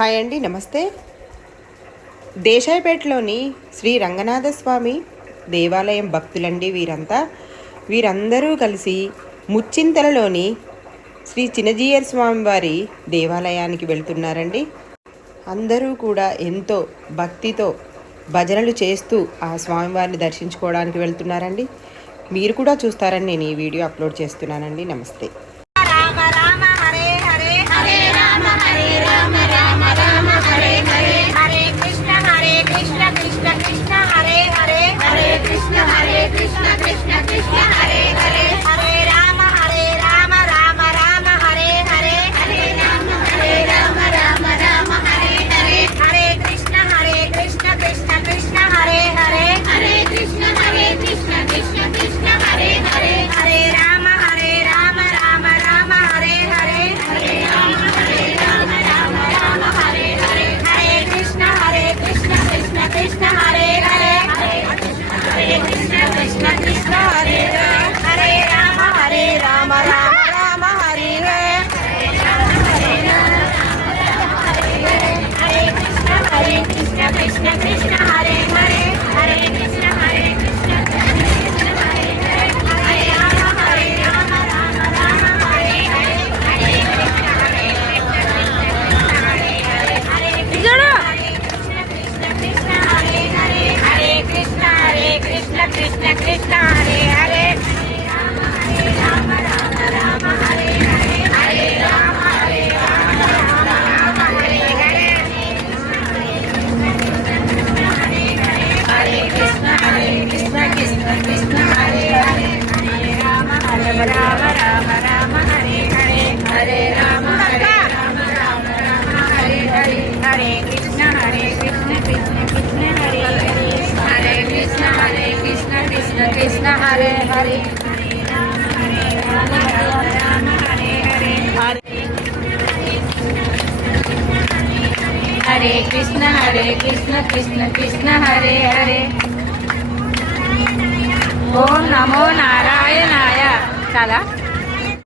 Hi అండి నమస్తే. దేశాయపేటలోని శ్రీ రంగనాథ స్వామి దేవాలయం భక్తులండి వీరంతా. వీరందరూ కలిసి ముచ్చింతలలోని శ్రీ చినజీయర్ స్వామి వారి దేవాలయానికి వెళ్తున్నారండి. అందరూ కూడా ఎంతో భక్తితో భజనలు చేస్తూ ఆ స్వామివారిని దర్శించుకోవడానికి వెళ్తున్నారండి. మీరు కూడా చూస్తారని నేను ఈ వీడియో అప్లోడ్ చేస్తున్నానండి. నమస్తే. Krishna Krishna Hare Rama. Hare Rama Hare Rama Rama Rama Hare Hare Krishna Krishna Krishna Krishna Krishna Krishna Hare Hare Krishna Krishna Krishna Hare Hare Hare Rama Hare Rama Rama Rama Hare Hare. Hare Krishna Hare Krishna Krishna Krishna Hare Hare. ఓం నమో నారాయణాయ. చాలా